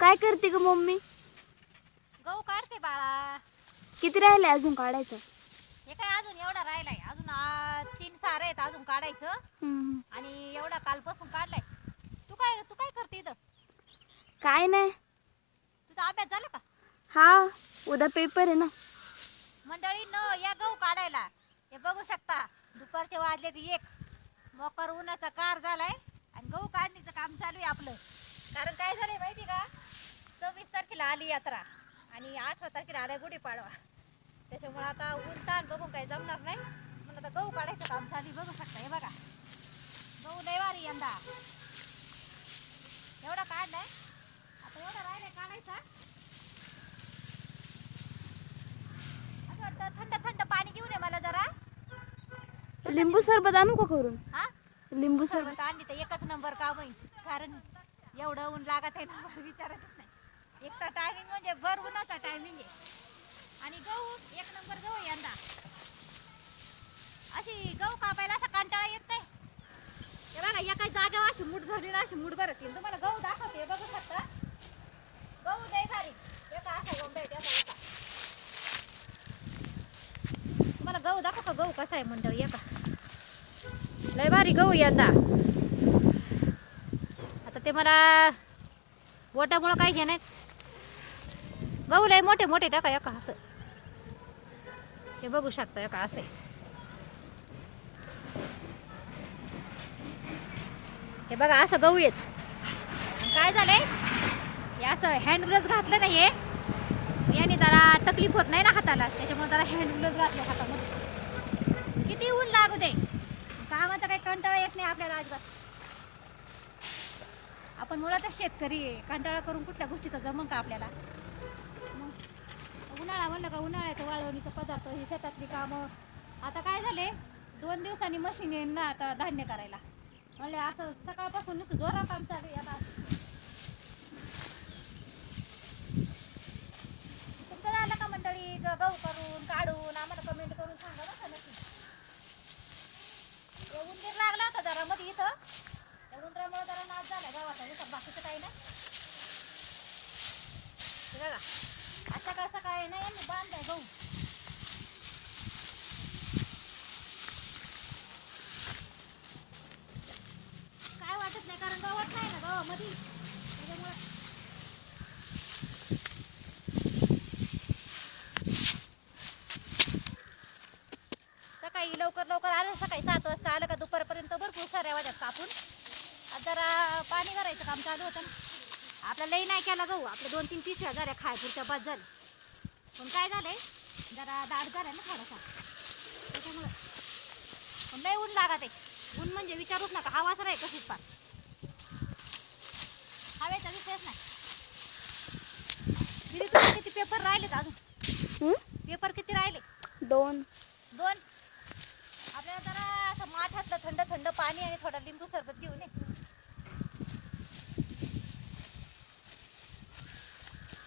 काय करते ग मम्मी? गहू काढते बाळा. किती राहिले अजून काढायचं? हे काय अजून एवढा राहिलाय, अजून 3 सारे आहेत अजून काढायचं. हम्म. आणि एवढा कालपासून काढलाय. तू काय करते इथं? काय नाही. तुझा अभ्यास झाला का? हा, उद्या पेपर आहे ना. मंडळी न या गहू काढायला. हे बघू शकता, दुपारचे वाजले 1. मोकर उन्हाचा कार झालाय आणि गहू काढणीचं काम चालू आहे आपलं. कारण काय झालंय माहिती का, 26 तारखेला आली यात्रा आणि 18 तारखेला आलाय गुढीपाडवा. त्याच्यामुळे आता ऊन ताण बघून काही जमणार नाही, म्हणून आता गहू काढायचं काम चालू आहे. बघू शकता, हे बघा गहू लय भारी यंदा. एवढा काढलाय, आता एवढा राहिलाय काढायचा. असं वाटतं थंड थंड पाणी घेऊन ये मला जरा. लिंबू सरबत आणू का करून? हा, लिंबू सरबत. सरबत आणली तर एकच नंबर काम होईल. कारण एवढं ऊन लागत आहे ना, विचारतच नाही. एक तर टायमिंग म्हणजे भर उन्हाचा टायमिंग आहे. आणि गहू एक नंबर गहू आहे यंदा. अशी गहू कापायला असा कंटाळा येत नाही. हे बघा, एका जागेवर अशी मूठ धरली ना, अशी मूठ भरत येईल. तुम्हाला गहू दाखवते, बघू शकता. गहू लय भारी. एका असा गोंडा आहे त्याचा एका. तुम्हाला गहू दाखव का, गहू कसा आहे मंडळी? एका लय भारी गहू यंदा. आता ते मला बोटामुळं काही हे नाही. गहू लय मोठे मोठे टाका एका असं. हे बघू शकता, एका असे. हे बघा असं गहू येत. काय झालंय, हे असं हँड ग्लोव्ज घातलं ना, हे याने जरा तकलीफ होत नाही ना हाताला, त्याच्यामुळे जरा हँड ग्लोव्ज घातले हातामध्ये. किती ऊन लागू दे, कामाचा काही कंटाळा येत नाही आपल्याला अजिबात. आपण मुळातच शेतकरी आहे, कंटाळा करून कुठल्या गोष्टीचा जमन का आपल्याला? उन्हाळा म्हणलं का उन्हाळ्याचं वाळवणीचं पदार्थ, ही शेतातली कामं. आता काय झाले, 2 दिवसांनी मशीन येईन ना आता धान्य करायला. म्हणले असं सकाळपासून नुसतं जोरात काम चालू आहे आता. तुमचं झालं का मंडळी गहू करून काढून? आम्हाला कमेंट करून सांगा बरं का नक्की. उंदीर लागला होता जरा मध्ये इथं, त्या उंदरामुळे जरा नाश झाला गव्हाचा. उतर बाकीचं काही नाही. बघा, सकाळ सकाळी नाही यांनी बांधलाय गहू. काय वाटत नाही, कारण गवत नाही ना गव्हामध्ये, त्याच्यामुळे. सकाळी लवकर लवकर आलं, सकाळी 7 वाजता आलं का दुपारपर्यंत भरपूर साऱ्या वाजत कापून. आता जरा पाणी भरायचं काम चालू होतं ना. आपला लई नाही केला गहू, आपलं 2-3 पिशव्या झाल्या खायपुरच्या बाद झालं. पण काय झालंय, जरा दाट झालाय ना थोडासा, त्याच्यामुळं. पण लय ऊन लागत आहे. ऊन म्हणजे विचारूच नका, हवाच नाही कशीच पार. हवेचा विषयच नाही. दीदी, तुझे किती पेपर राहिलेत अजून? पेपर किती राहिले? 2. आपल्याला जरा असं माठातलं थंड थंड पाणी आणि थोडा लिंबू सरबत घेऊन ये.